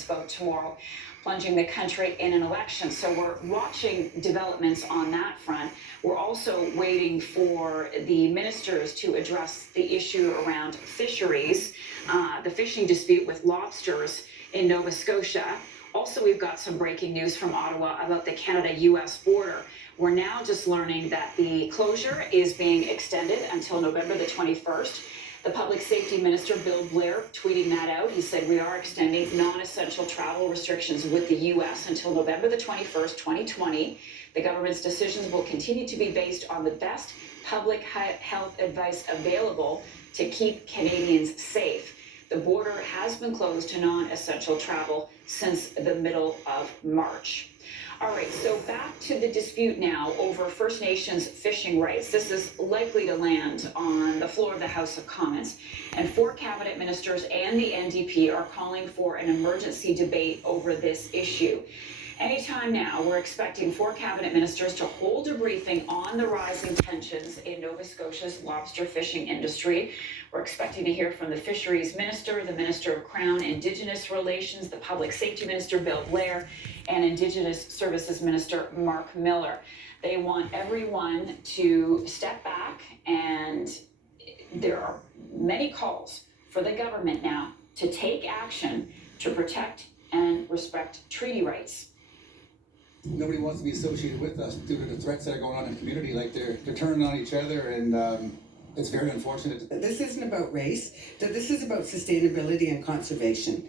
vote tomorrow, plunging the country in an election. So we're watching developments on that front. We're also waiting for the ministers to address the issue around fisheries, the fishing dispute with lobsters in Nova Scotia. Also, we've got some breaking news from Ottawa about the Canada-US border. We're now just learning that the closure is being extended until November the 21st. The Public Safety Minister, Bill Blair, tweeting that out. He said, we are extending non-essential travel restrictions with the U.S. until November the 21st, 2020. The government's decisions will continue to be based on the best public health advice available to keep Canadians safe. The border has been closed to non-essential travel since the middle of March. All right, so back to the dispute now over First Nations fishing rights. This is likely to land on the floor of the House of Commons. And 4 cabinet ministers and the NDP are calling for an emergency debate over this issue. Anytime now, we're expecting 4 cabinet ministers to hold a briefing on the rising tensions in Nova Scotia's lobster fishing industry. We're expecting to hear from the Fisheries Minister, the Minister of Crown Indigenous Relations, the Public Safety Minister, Bill Blair, and Indigenous Services Minister, Mark Miller. They want everyone to step back, and there are many calls for the government now to take action to protect and respect treaty rights. Nobody wants to be associated with us due to the threats that are going on in the community. Like they're turning on each other, and it's very unfortunate. This isn't about race, that this is about sustainability and conservation.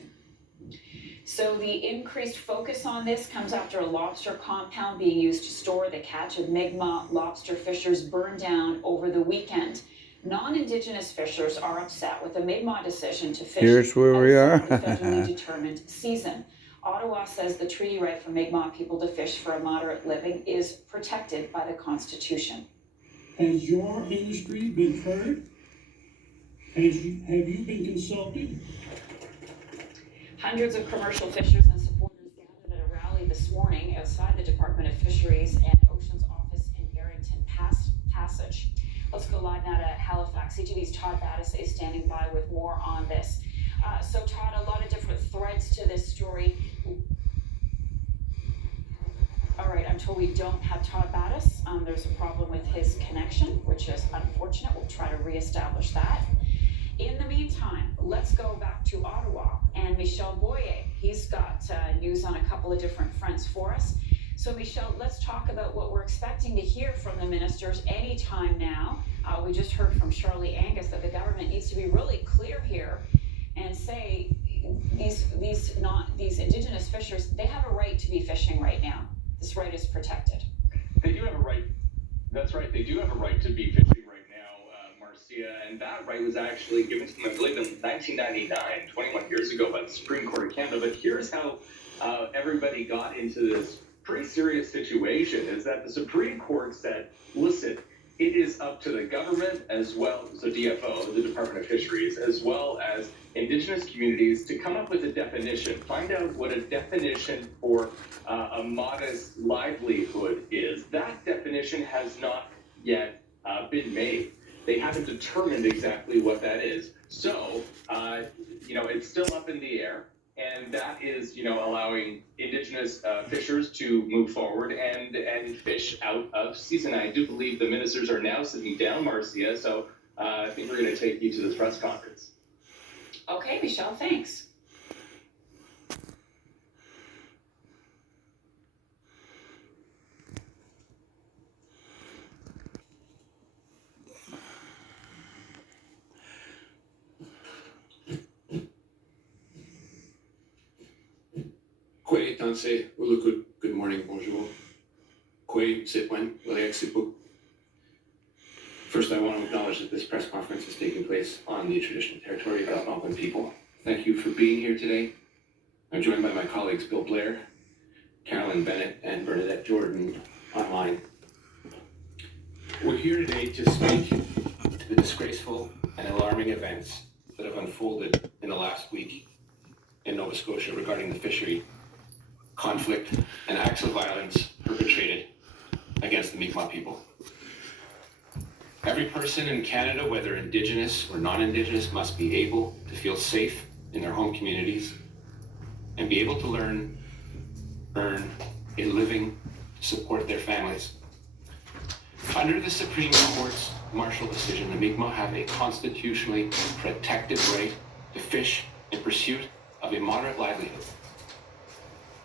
So the increased focus on this comes after a lobster compound being used to store the catch of Mikmaw lobster fishers burned down over the weekend. Non-Indigenous fishers are upset with the Mikmaw decision to fish Here's where we are. outside the federally determined season. Ottawa says the treaty right for Mikmaw people to fish for a moderate living is protected by the Constitution. Has your industry been heard? Have you been consulted? Hundreds of commercial fishers and supporters gathered at a rally this morning outside the Department of Fisheries and Oceans office in Barrington Passage. Let's go live now to Halifax. CTV's Todd Battis is standing by with more on this. So Todd, a lot of different threads to this story. All right, I'm told we don't have Todd Battis. There's a problem with his connection, which is unfortunate. We'll try to reestablish that. In the meantime, let's go back to Ottawa and Michel Boyer. He's got news on a couple of different fronts for us. So Michel, let's talk about what we're expecting to hear from the ministers anytime now. We just heard from Charlie Angus that the government needs to be really clear here and say these Indigenous fishers, they have a right to be fishing right now. This right is protected. They do have a right. That's right. They do have a right to be fishing right now, Marcia, and that right was actually given to them, I believe, in 1999, 21 years ago, by the Supreme Court of Canada. But here's how everybody got into this pretty serious situation: is that the Supreme Court said, listen, it is up to the government as well, so DFO, the Department of Fisheries, as well as Indigenous communities to come up with a definition, find out what a definition for a modest livelihood is. That definition has not yet been made. They haven't determined exactly what that is. So, it's still up in the air. And that is, allowing Indigenous fishers to move forward and fish out of season. I do believe the ministers are now sitting down, Marcia, so I think we're going to take you to this press conference. Okay, Michelle, thanks. Kwe tanse ulukud, good morning, bonjour. Kwe sipwen, waleak sipuk. First, I want to acknowledge that this press conference is taking place on the traditional territory of Algonquin people. Thank you for being here today. I'm joined by my colleagues Bill Blair, Carolyn Bennett, and Bernadette Jordan online. We're here today to speak to the disgraceful and alarming events that have unfolded in the last week in Nova Scotia regarding the fishery conflict and acts of violence perpetrated against the Mikmaw people. Every person in Canada, whether Indigenous or non-Indigenous, must be able to feel safe in their home communities and be able to earn a living to support their families. Under the Supreme Court's Marshall decision, the Mikmaw have a constitutionally protected right to fish in pursuit of a moderate livelihood.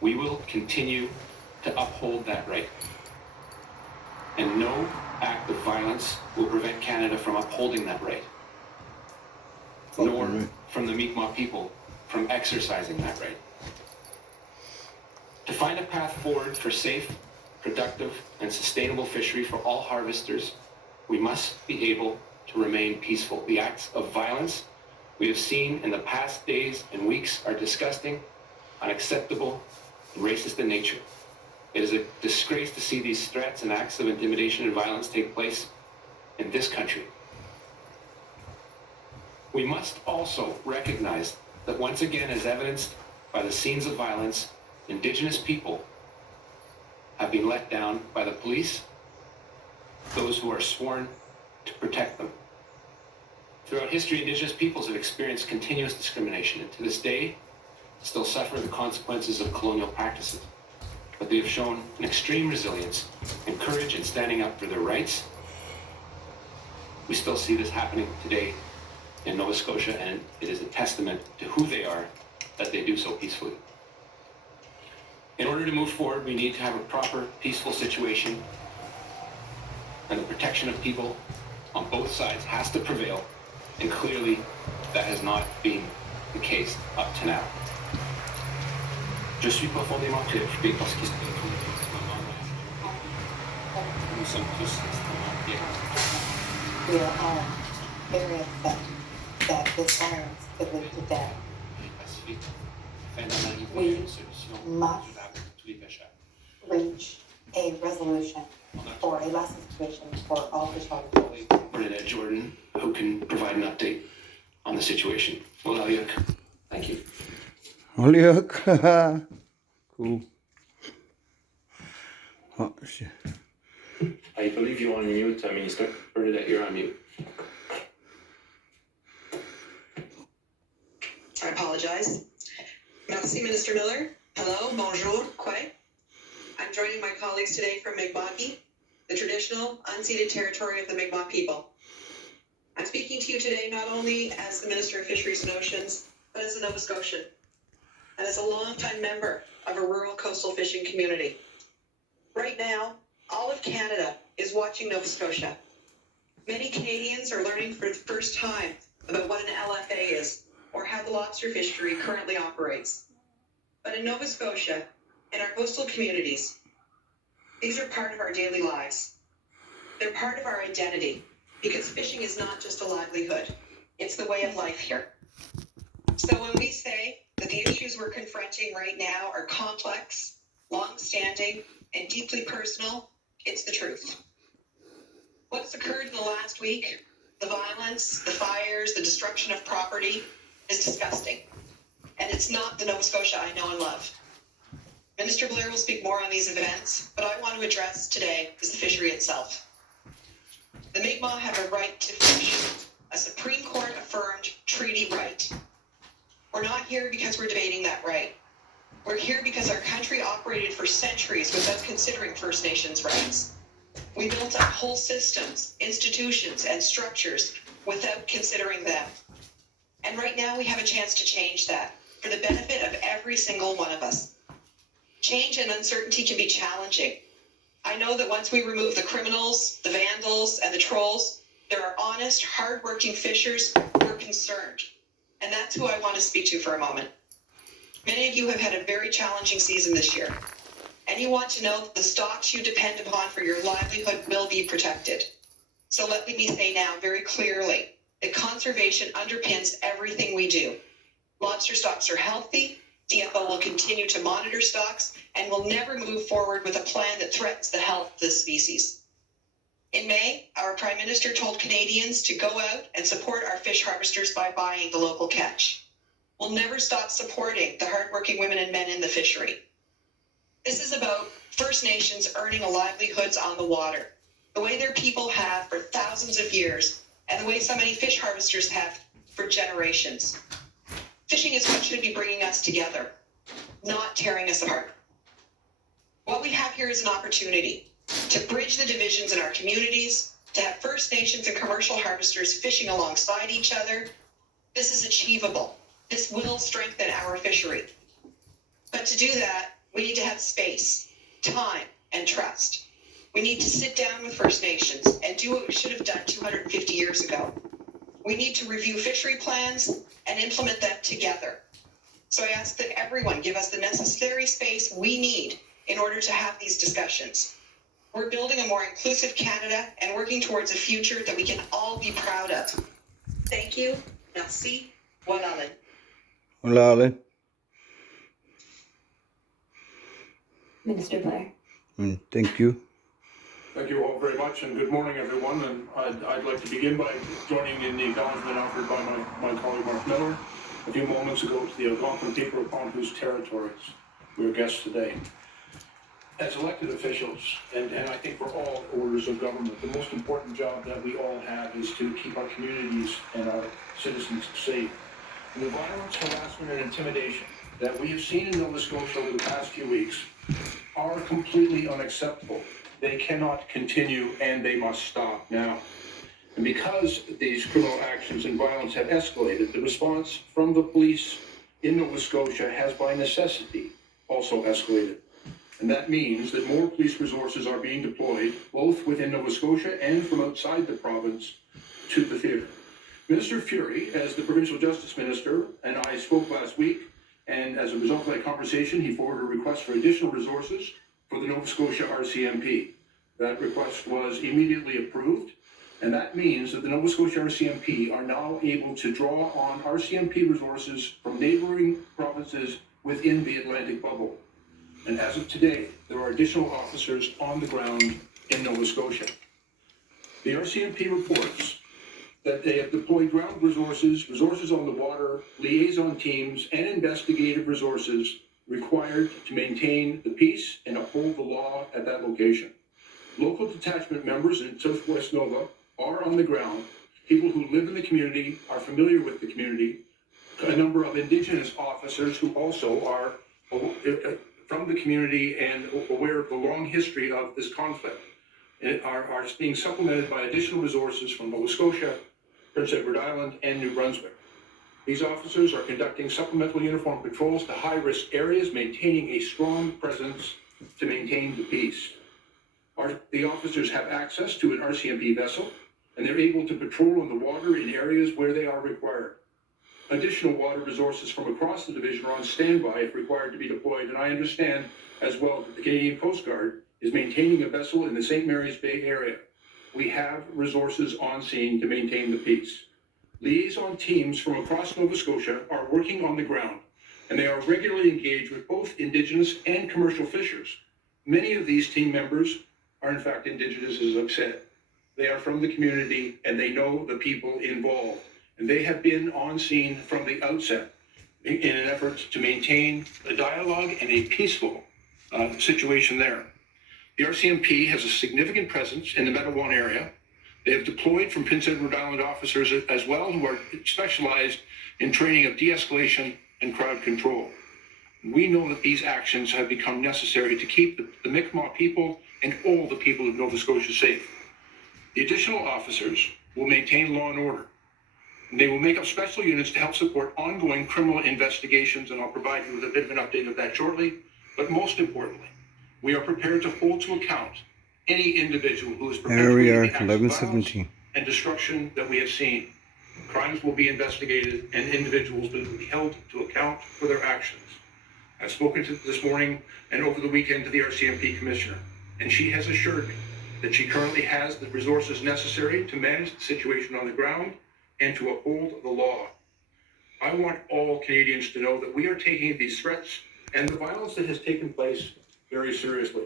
We will continue to uphold that right. And no act of violence will prevent Canada from upholding that right, nor from the Mikmaw people from exercising that right. To find a path forward for safe, productive, and sustainable fishery for all harvesters, we must be able to remain peaceful. The acts of violence we have seen in the past days and weeks are disgusting, unacceptable, and racist in nature. It is a disgrace to see these threats and acts of intimidation and violence take place in this country. We must also recognize that once again, as evidenced by the scenes of violence, Indigenous people have been let down by the police, those who are sworn to protect them. Throughout history, Indigenous peoples have experienced continuous discrimination, and to this day, still suffer the consequences of colonial practices. But they have shown an extreme resilience and courage in standing up for their rights. We still see this happening today in Nova Scotia, and it is a testament to who they are that they do so peacefully. In order to move forward, we need to have a proper, peaceful situation, and the protection of people on both sides has to prevail, and clearly that has not been the case up to now. Je suis profondément préoccupé par ce qui se passe en ce moment. Nous sommes tous extrêmement inquiets. We are all very upset that this violence could lead to death. Pacifique, afin d'en arriver à We une solution must durable pour tous les pêcheurs. reach a resolution or a lasting situation for all fish harvesters. Bernadette Jordan, who can provide an update on the situation. Well, Eliuk, thank you. Look. Cool. Oh, shit. I believe you're on mute, Minister. Bernadette, you're on mute. I apologize. Merci, Minister Miller. Hello, bonjour, Kwai. I'm joining my colleagues today from Mikmaw, the traditional, unceded territory of the Mikmaw people. I'm speaking to you today not only as the Minister of Fisheries and Oceans, but as a Nova Scotian, and as a longtime member of a rural coastal fishing community. Right now, all of Canada is watching Nova Scotia. Many Canadians are learning for the first time about what an LFA is, or how the lobster fishery currently operates. But in Nova Scotia, in our coastal communities, these are part of our daily lives. They're part of our identity, because fishing is not just a livelihood, it's the way of life here. So when we say that the issues we're confronting right now are complex, long-standing, and deeply personal, it's the truth. What's occurred in the last week, the violence, the fires, the destruction of property, is disgusting. And it's not the Nova Scotia I know and love. Minister Blair will speak more on these events, but I want to address today is the fishery itself. The Mikmaw have a right to fish, a Supreme Court affirmed treaty right. We're not here because we're debating that right. We're here because our country operated for centuries without considering First Nations rights. We built up whole systems, institutions, and structures without considering them. And right now we have a chance to change that for the benefit of every single one of us. Change and uncertainty can be challenging. I know that once we remove the criminals, the vandals, and the trolls, there are honest, hardworking fishers who are concerned. And that's who I want to speak to for a moment. Many of you have had a very challenging season this year, and you want to know that the stocks you depend upon for your livelihood will be protected. So let me say now very clearly that conservation underpins everything we do. Lobster stocks are healthy, DFO will continue to monitor stocks, and will never move forward with a plan that threatens the health of this species. In May, our Prime Minister told Canadians to go out and support our fish harvesters by buying the local catch. We'll never stop supporting the hardworking women and men in the fishery. This is about First Nations earning a livelihoods on the water, the way their people have for thousands of years, and the way so many fish harvesters have for generations. Fishing is what should be bringing us together. tearing us apart. What we have here is an opportunity to bridge the divisions in our communities, to have First Nations and commercial harvesters fishing alongside each other. This is achievable. This will strengthen our fishery. But to do that, we need to have space, time, and trust. We need to sit down with First Nations and do what we should have done 250 years ago. We need to review fishery plans and implement them together. So I ask that everyone give us the necessary space we need in order to have these discussions. We're building a more inclusive Canada and working towards a future that we can all be proud of. Thank you. Merci. Walalen. Hola, Ale. Minister Blair. Thank you. Thank you all very much, and good morning, everyone. And I'd like to begin by joining in the acknowledgement offered by my colleague Mark Miller a few moments ago to the Algonquin people upon whose territories we are guests today. As elected officials, and I think for all orders of government, the most important job that we all have is to keep our communities and our citizens safe. And the violence, harassment, and intimidation that we have seen in Nova Scotia over the past few weeks are completely unacceptable. They cannot continue, and they must stop now. And because these criminal actions and violence have escalated, the response from the police in Nova Scotia has by necessity also escalated. And that means that more police resources are being deployed, both within Nova Scotia and from outside the province, to the theatre. Minister Fury, as the Provincial Justice Minister, and I spoke last week, and as a result of that conversation, he forwarded a request for additional resources for the Nova Scotia RCMP. That request was immediately approved, and that means that the Nova Scotia RCMP are now able to draw on RCMP resources from neighboring provinces within the Atlantic bubble. And as of today, there are additional officers on the ground in Nova Scotia. The RCMP reports that they have deployed ground resources, resources on the water, liaison teams, and investigative resources required to maintain the peace and uphold the law at that location. Local detachment members in Southwest Nova are on the ground. People who live in the community are familiar with the community. A number of Indigenous officers who also are from the community and aware of the long history of this conflict are being supplemented by additional resources from Nova Scotia, Prince Edward Island, and New Brunswick. These officers are conducting supplemental uniform patrols to high-risk areas, maintaining a strong presence to maintain the peace. The officers have access to an RCMP vessel, and they're able to patrol on the water in areas where they are required. Additional water resources from across the division are on standby if required to be deployed, and I understand as well that the Canadian Coast Guard is maintaining a vessel in the St. Mary's Bay area. We have resources on scene to maintain the peace. Liaison teams from across Nova Scotia are working on the ground, and they are regularly engaged with both Indigenous and commercial fishers. Many of these team members are in fact Indigenous, as I've said. They are from the community, and they know the people involved. And they have been on scene from the outset in an effort to maintain a dialogue and a peaceful situation there. The RCMP has a significant presence in the Metawon area. They have deployed from Prince Edward Island officers as well who are specialized in training of de-escalation and crowd control. We know that these actions have become necessary to keep the Mikmaw people and all the people of Nova Scotia safe. The additional officers will maintain law and order. They will make up special units to help support ongoing criminal investigations, and I'll provide you with a bit of an update of that shortly. But most importantly, we are prepared to hold to account any individual who is perpetuating the acts of violence and destruction that we have seen. Crimes will be investigated, and individuals will be held to account for their actions. I've spoken to this morning and over the weekend to the RCMP Commissioner, and she has assured me that she currently has the resources necessary to manage the situation on the ground and to uphold the law. I want all Canadians to know that we are taking these threats and the violence that has taken place very seriously.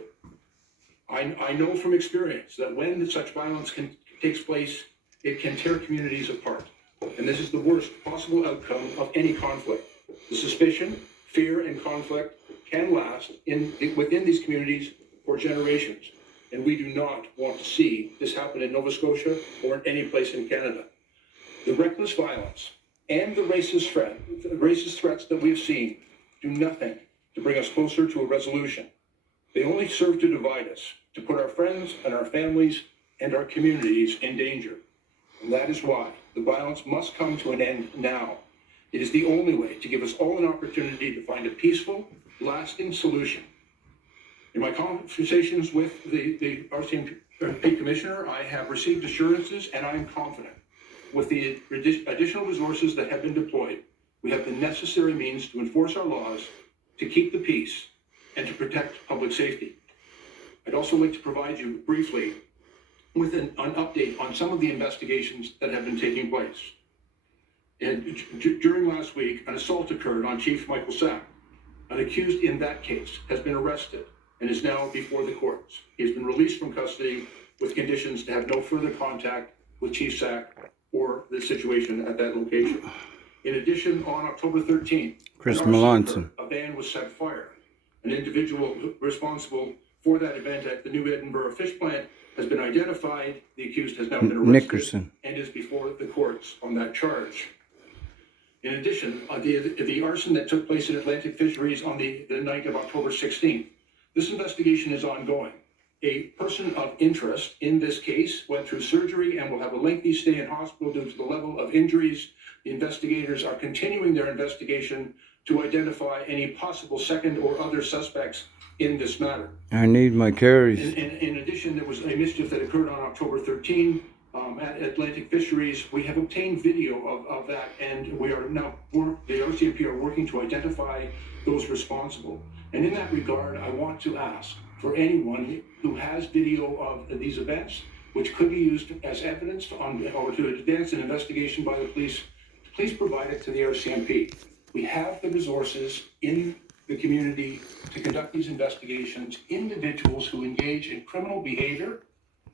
I know from experience that when such violence takes place, it can tear communities apart. And this is the worst possible outcome of any conflict. The suspicion, fear, and conflict can last within these communities for generations. And we do not want to see this happen in Nova Scotia or in any place in Canada. The reckless violence and the racist threats that we've seen do nothing to bring us closer to a resolution. They only serve to divide us, to put our friends and our families and our communities in danger. And that is why the violence must come to an end now. It is the only way to give us all an opportunity to find a peaceful, lasting solution. In my conversations with the RCMP Commissioner, I have received assurances, and I am confident with the additional resources that have been deployed, we have the necessary means to enforce our laws, to keep the peace, and to protect public safety. I'd also like to provide you briefly with an update on some of the investigations that have been taking place. And during last week, an assault occurred on Chief Michael Sack. An accused in that case has been arrested and is now before the courts. He has been released from custody with conditions to have no further contact with Chief Sack or the situation at that location. In addition, on October 13th, Chris an arson Melanson. occurred. A van was set fire. An individual responsible for that event at the New Edinburgh Fish Plant has been identified. The accused has now been arrested Nickerson. and is before the courts on that charge. In addition, the arson that took place at Atlantic Fisheries on the night of October 16th, this investigation is ongoing. A person of interest in this case went through surgery and will have a lengthy stay in hospital due to the level of injuries. The investigators are continuing their investigation to identify any possible second or other suspects in this matter. I need my carries. In addition, there was a mischief that occurred on October 13 at Atlantic Fisheries. We have obtained video of that, and we are now, the RCMP are working to identify those responsible. And in that regard, I want to ask for anyone who has video of these events, which could be used as evidence or to advance an investigation by the police, please provide it to the RCMP. We have the resources in the community to conduct these investigations. Individuals who engage in criminal behavior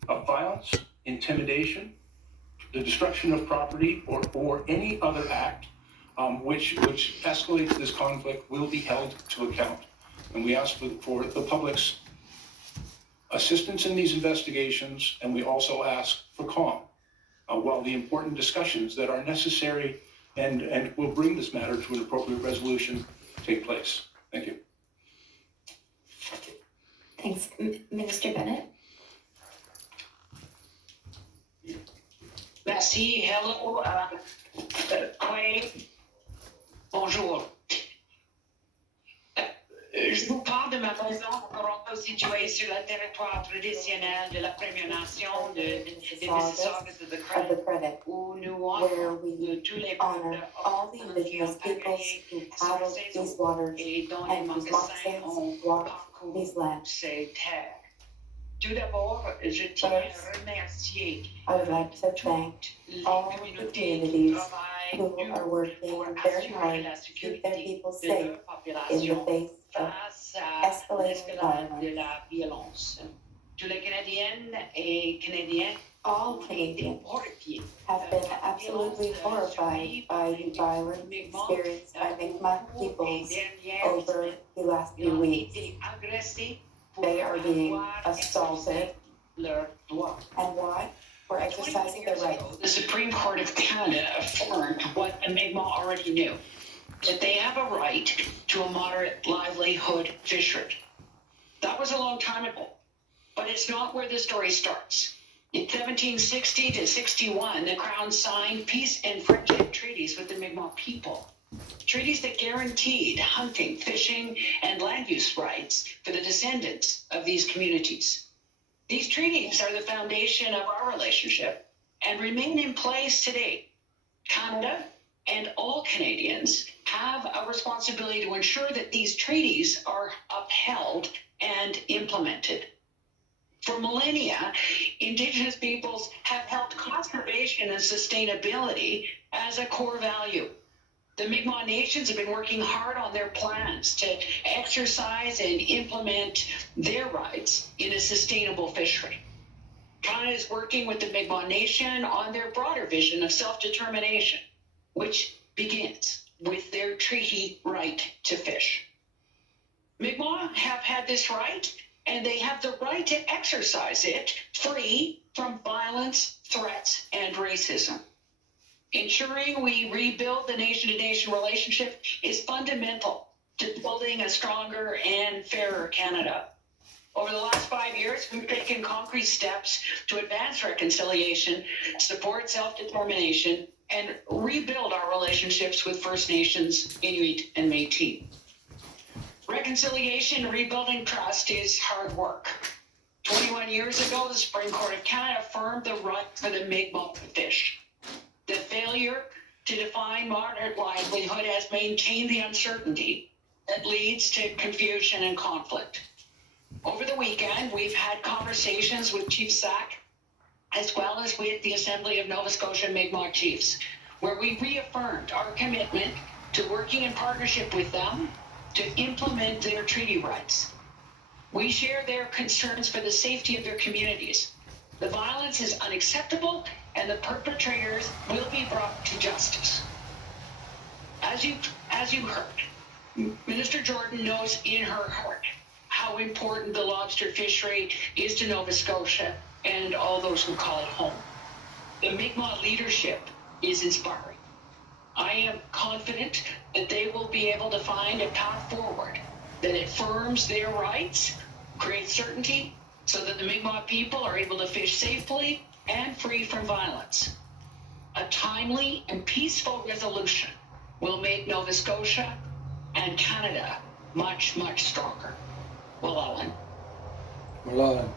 of violence, intimidation, the destruction of property, or any other act which escalates this conflict will be held to account. And we ask for the public's assistance in these investigations, and we also ask for calm while the important discussions that are necessary and will bring this matter to an appropriate resolution take place. Thank you. Thanks. Minister Bennett? Merci. Hello. Quay. Bonjour. Je vous parle de ma maison Toronto située sur le territoire traditionnel de la Première Nation des Mississaugas de Credit, où nous where we tous les honor all the indigenous peoples who paddled these waters et dont and les whose mocassins moccasins ont walked parcouru these lands. ces terres. Tout d'abord, je tiens à remercier I would like to thank les all the communautés communities qui who travaillent are working very hard la to keep their sécurité people de safe leur in the population face of face à escalating l'escalade violence. de la violence. Tous les Canadiennes et Canadiens All ont été Canadians horrifiés have been absolutely horrified by the violence experienced by Mikmaw peoples over the last few weeks. They are being assaulted. Leurs droits. And why? For exercising their right. The Supreme Court of Canada affirmed what the Mi'kmaq already knew, that they have a right to a moderate livelihood fishery. That was a long time ago, but it's not where the story starts. In 1760 to 61, the Crown signed peace and friendship treaties with the Mi'kmaq people. Treaties that guaranteed hunting, fishing, and land use rights for the descendants of these communities. These treaties are the foundation of our relationship and remain in place today. Canada and all Canadians have a responsibility to ensure that these treaties are upheld and implemented. For millennia, Indigenous peoples have held conservation and sustainability as a core value. The Mi'kmaq nations have been working hard on their plans to exercise and implement their rights in a sustainable fishery. Canada is working with the Mi'kmaq nation on their broader vision of self-determination, which begins with their treaty right to fish. Mi'kmaq have had this right, and they have the right to exercise it free from violence, threats, and racism. Ensuring we rebuild the nation-to-nation relationship is fundamental to building a stronger and fairer Canada. Over the last 5 years, we've taken concrete steps to advance reconciliation, support self-determination, and rebuild our relationships with First Nations, Inuit, and Métis. Reconciliation and rebuilding trust is hard work. 21 years ago, the Supreme Court of Canada affirmed the right for the Mikmaw to fish. The failure to define moderate livelihood has maintained the uncertainty that leads to confusion and conflict. Over the weekend, we've had conversations with Chief Sack, as well as with the Assembly of Nova Scotia Mi'kmaq Chiefs, where we reaffirmed our commitment to working in partnership with them to implement their treaty rights. We share their concerns for the safety of their communities. The violence is unacceptable, and the perpetrators will be brought to justice. As you heard, Minister Jordan knows in her heart how important the lobster fishery is to Nova Scotia and all those who call it home. The Mi'kmaq leadership is inspiring. I am confident that they will be able to find a path forward that affirms their rights, creates certainty, so that the Mi'kmaq people are able to fish safely and free from violence. A timely and peaceful resolution will make Nova Scotia and Canada much, much stronger. Well, Ellen.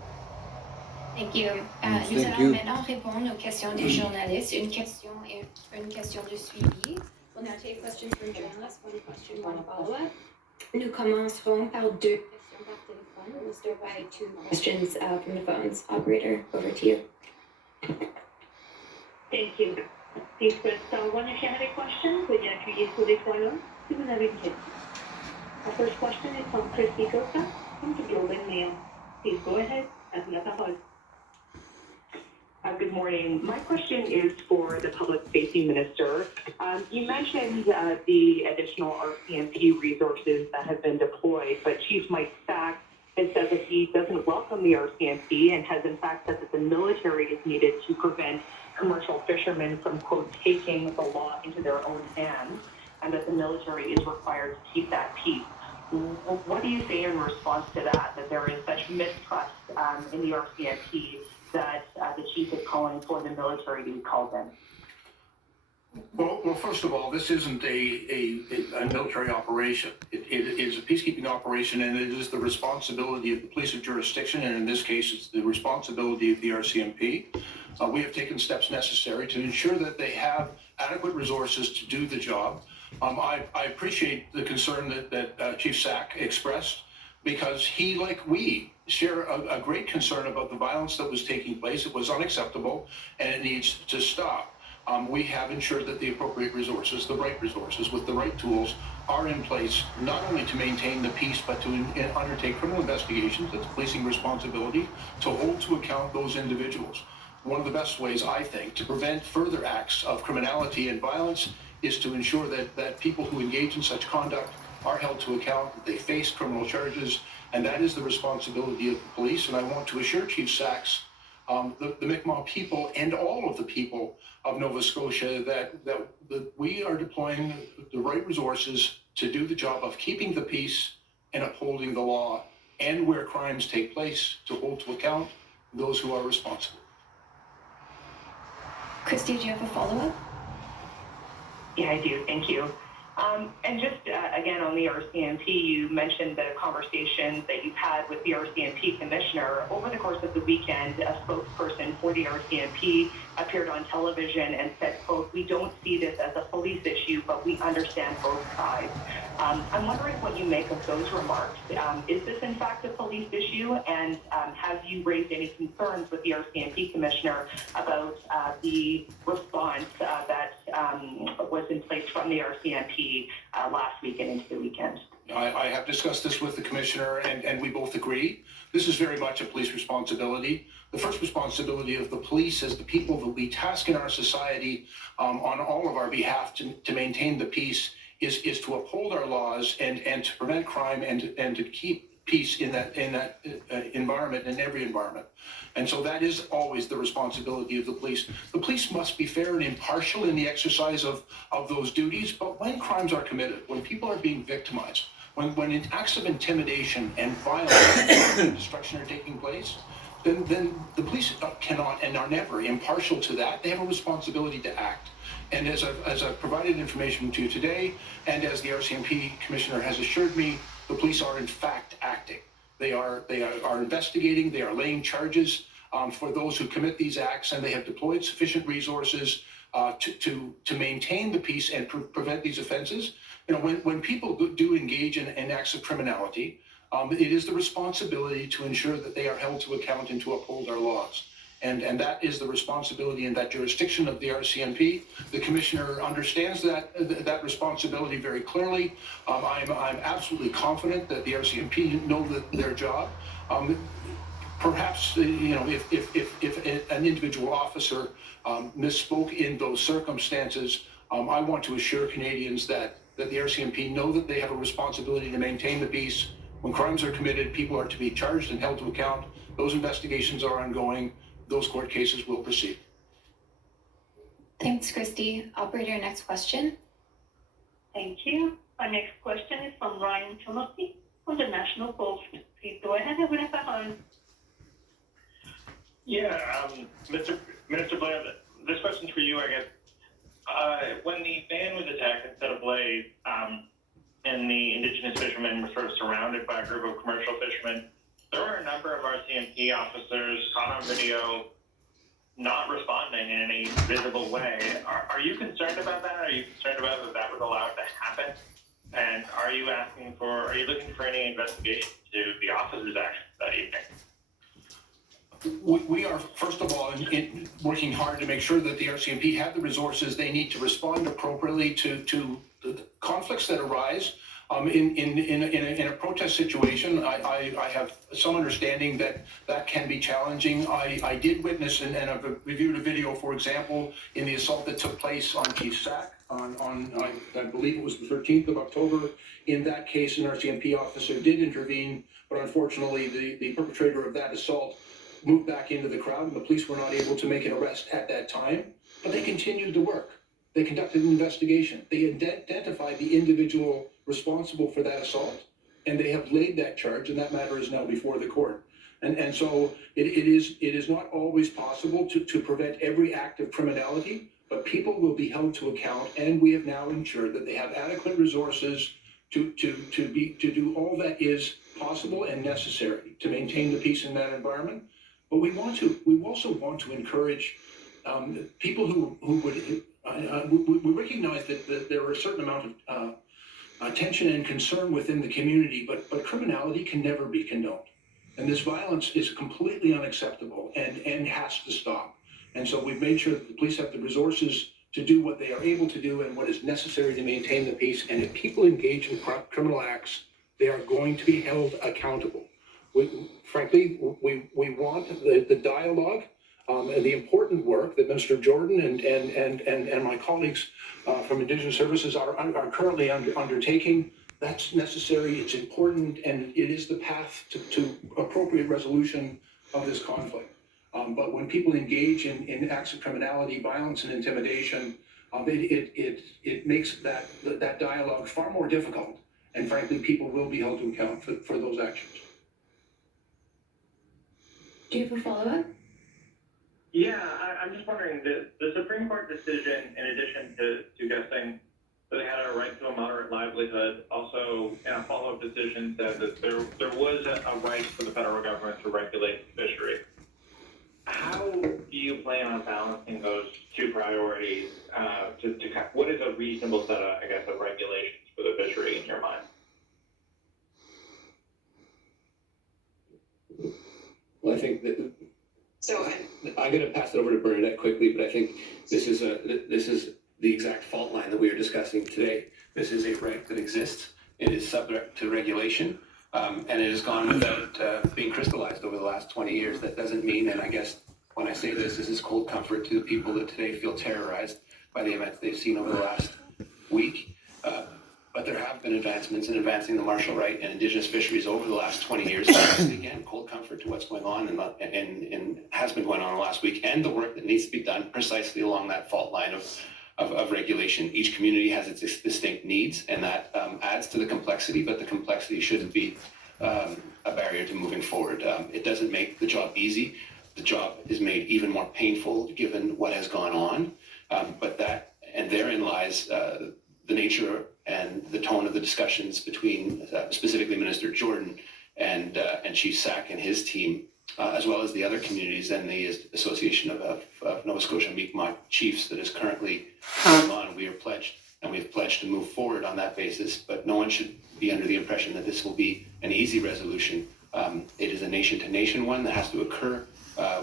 Thank you. Nous allons maintenant répondre aux questions des journalistes. Une question et une question de suivi. We'll now take questions from journalists, one question, one follow-up. Nous commencerons par deux questions par téléphone. We'll start by two questions from the phones. Operator, over to you. Thank you. Please press star one if you have a question. Veuillez appuyer sur l'étoile si vous avez une question. Our first question is from Christy Gota from the Globe and Mail. Please go ahead. À vous la parole. Good morning. My question is for the Public Safety Minister. You mentioned the additional RCMP resources that have been deployed, but Chief Mike Stack has said that he doesn't welcome the RCMP and has in fact said that the military is needed to prevent commercial fishermen from, quote, taking the law into their own hands, and that the military is required to keep that peace. What do you say in response to that there is such mistrust in the RCMP that the chief is calling for the military to be called in? Well, first of all, this isn't a military operation. It is a peacekeeping operation, and it is the responsibility of the police of jurisdiction, and in this case, it's the responsibility of the RCMP. We have taken steps necessary to ensure that they have adequate resources to do the job. I appreciate the concern that Chief Sack expressed, because he, like we, share a great concern about the violence that was taking place. It was unacceptable, and it needs to stop. We have ensured that the appropriate resources, the right resources with the right tools, are in place, not only to maintain the peace, but to undertake criminal investigations. That's a policing responsibility, to hold to account those individuals. One of the best ways, I think, to prevent further acts of criminality and violence is to ensure that people who engage in such conduct are held to account, that they face criminal charges, and that is the responsibility of the police. And I want to assure Chief Sachs, the Mi'kmaq people, and all of the people of Nova Scotia that we are deploying the right resources to do the job of keeping the peace and upholding the law, and where crimes take place, to hold to account those who are responsible. Christy, do you have a follow-up? Yeah, I do. Thank you. And just again on the RCMP, you mentioned the conversations that you've had with the RCMP commissioner. Over the course of the weekend, a spokesperson for the RCMP appeared on television and said, quote, "We don't see this as a police issue, but we understand both sides." I'm wondering what you make of those remarks. Is this in fact a police issue? And have you raised any concerns with the RCMP commissioner about the response that was in place from the RCMP last week and into the weekend? I have discussed this with the commissioner, and we both agree. This is very much a police responsibility. The first responsibility of the police as the people that we task in our society on all of our behalf to maintain the peace is to uphold our laws and to prevent crime and to keep peace in that environment, in every environment. And so that is always the responsibility of the police. The police must be fair and impartial in the exercise of those duties, but when crimes are committed, when people are being victimized, when acts of intimidation and violence and destruction are taking place, then the police cannot and are never impartial to that. They have a responsibility to act. And as I've provided information to you today, and as the RCMP commissioner has assured me, the police are in fact acting. They are investigating. They are laying charges for those who commit these acts, and they have deployed sufficient resources to maintain the peace and prevent these offenses. You know, when people do engage in acts of criminality, it is the responsibility to ensure that they are held to account and to uphold our laws. And that is the responsibility and that jurisdiction of the RCMP. The commissioner understands that responsibility very clearly. I'm absolutely confident that the RCMP know their job. Perhaps, you know, if an individual officer misspoke in those circumstances, I want to assure Canadians that the RCMP know that they have a responsibility to maintain the peace. When crimes are committed, people are to be charged and held to account. Those investigations are ongoing. Those court cases will proceed. Thanks, Christy. Operator, next question. Thank you. Our next question is from Ryan Timothy from the National Post. Please go ahead, vous la parole. Yeah, Minister Blair, this question's for you, I guess. When the van was attacked and set ablaze, and the Indigenous fishermen were sort of surrounded by a group of commercial fishermen, there were a number of RCMP officers caught on video not responding in any visible way. Are you concerned about that? Are you concerned about that was allowed to happen? And are you looking for any investigation to the officers' actions that evening? We are, first of all, working hard to make sure that the RCMP have the resources they need to respond appropriately to the conflicts that arise. In a protest situation, I have some understanding that can be challenging. I did witness and I've reviewed a video, for example, in the assault that took place on Chief Sack on I believe it was the 13th of October. In that case, an RCMP officer did intervene, but unfortunately the perpetrator of that assault moved back into the crowd and the police were not able to make an arrest at that time, but they continued the work. They conducted an investigation. They identified the individual responsible for that assault, and they have laid that charge, and that matter is now before the court. And so it is not always possible to prevent every act of criminality, but people will be held to account, and we have now ensured that they have adequate resources to do all that is possible and necessary to maintain the peace in that environment. But we also want to encourage people who would. We recognize that there are a certain amount of tension and concern within the community, but criminality can never be condoned. And this violence is completely unacceptable and has to stop. And so we've made sure that the police have the resources to do what they are able to do and what is necessary to maintain the peace. And if people engage in criminal acts, they are going to be held accountable. Frankly, we want the dialogue and the important work that Minister Jordan and my colleagues from Indigenous Services are currently undertaking. That's necessary, it's important, and it is the path to appropriate resolution of this conflict. But when people engage in acts of criminality, violence, and intimidation, it makes that dialogue far more difficult. And frankly, people will be held to account for those actions. Do you have a follow-up? Yeah, I'm just wondering, the Supreme Court decision, in addition to suggesting that they had a right to a moderate livelihood, also in a follow-up decision said that there was a right for the federal government to regulate the fishery. How do you plan on balancing those two priorities? What is a reasonable set of, of regulations for the fishery in your mind? Well, I think that. So I'm going to pass it over to Bernadette quickly, but I think this is the exact fault line that we are discussing today. This is a right that exists. It is subject to regulation, and it has gone without being crystallized over the last 20 years. That doesn't mean, and I guess when I say this is cold comfort to the people that today feel terrorized by the events they've seen over the last week. But there have been advancements in advancing the martial right and Indigenous fisheries over the last 20 years. Again, cold comfort to what's going on and has been going on the last week, and the work that needs to be done precisely along that fault line of regulation. Each community has its distinct needs, and that adds to the complexity, but the complexity shouldn't be a barrier to moving forward. It doesn't make the job easy. The job is made even more painful given what has gone on, and therein lies the nature and the tone of the discussions between specifically Minister Jordan and Chief Sack and his team, as well as the other communities and the Association of Nova Scotia Mikmaw Chiefs that is currently going on. We have pledged to move forward on that basis, but no one should be under the impression that this will be an easy resolution. It is a nation-to-nation one that has to occur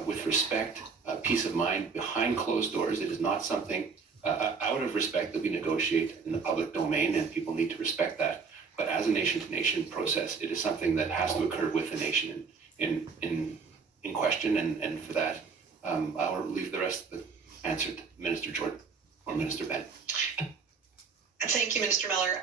with respect, peace of mind, behind closed doors. It is not something out of respect that we negotiate in the public domain, and people need to respect that. But as a nation-to-nation process, it is something that has to occur with the nation in question, and for that, I'll leave the rest of the answer to Minister Jordan or Minister Bennett. Thank you, Minister Miller.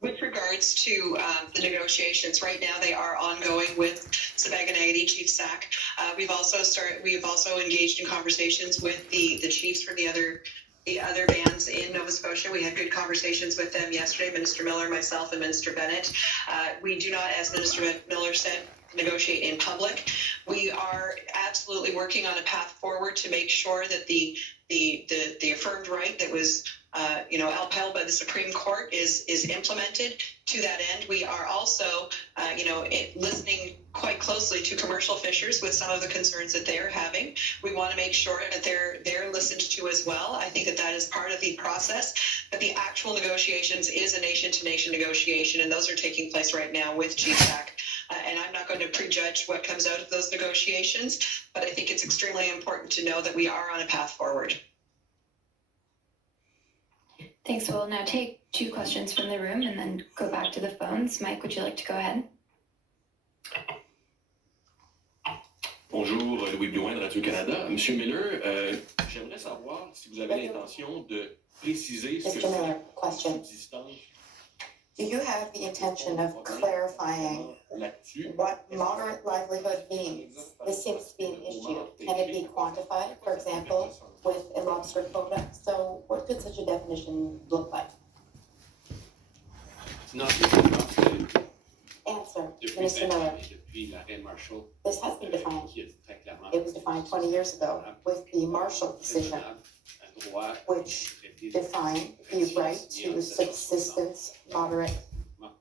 With regards to the negotiations, right now they are ongoing with Sabaganagati, Chief Sack. We've also engaged in conversations with the chiefs from the other bands in Nova Scotia. We had good conversations with them yesterday, Minister Miller, myself, and Minister Bennett. We do not, as Minister Miller said, negotiate in public. We are absolutely working on a path forward to make sure that the affirmed right that was upheld by the Supreme Court is implemented. To that end, we are also listening quite closely to commercial fishers with some of the concerns that they're having. We want to make sure that they're listened to as well. I think that is part of the process. But the actual negotiations is a nation-to-nation negotiation, and those are taking place right now with GSAC. And I'm not going to prejudge what comes out of those negotiations, but I think it's extremely important to know that we are on a path forward. Thanks. We'll now take 2 questions from the room and then go back to the phones. Mike, would you like to go ahead? Bonjour, Louis Blouin de Radio-Canada. Monsieur Miller, j'aimerais savoir si vous avez l'intention de préciser ce que Mr. Miller, c'est question. subsistance. Do you have the intention of clarifying what moderate livelihood means? This seems to be an issue. Can it be quantified, for example, with a lobster quota? So what could such a definition look like? Answer, Minister Miller. This has been defined. It was defined 20 years ago with the Marshall decision, which defined the right to subsistence moderate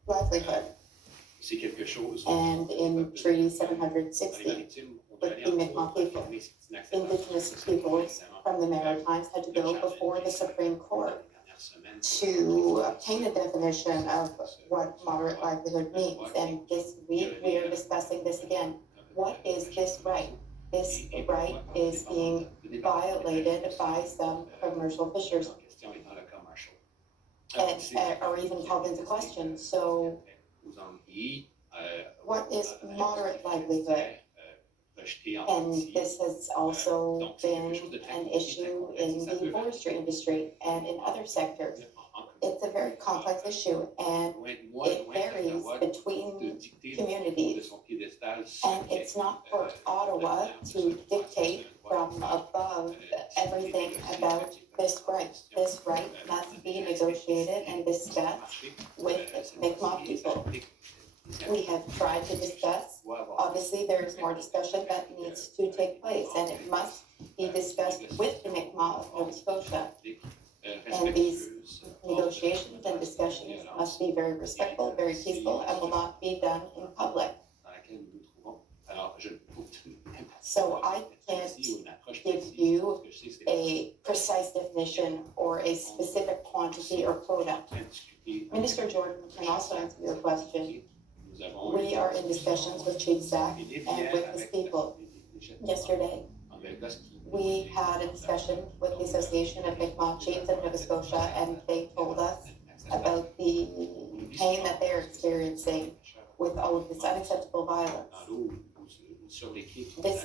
livelihood. And in Treaty 760, with the Mikmaw people, Indigenous peoples from the Maritimes had to go before the Supreme Court to obtain a definition of what moderate livelihood means. And this week we are discussing this again. What is this right? This right is being violated by some commercial fishers and are even called into question. So what is moderate livelihood? And this has also been an issue in the forestry industry and in other sectors. It's a very complex issue, and it varies between communities. And it's not for Ottawa to dictate from above everything about this right. This right must be negotiated and discussed with Mikmaw people. We have tried to discuss. Obviously, there is more discussion that needs to take place, and it must be discussed with the Mikmaw of Nova Scotia. And these negotiations and discussions must be very respectful, very peaceful, and will not be done in public. So I can't give you a precise definition or a specific quantity or quota. Minister Jordan can also answer your question. We are in discussions with Chief Sack and with his people. Yesterday, we had a discussion with the Association of Mikmaw Chiefs of Nova Scotia, and they told us about the pain that they're experiencing with all of this unacceptable violence. This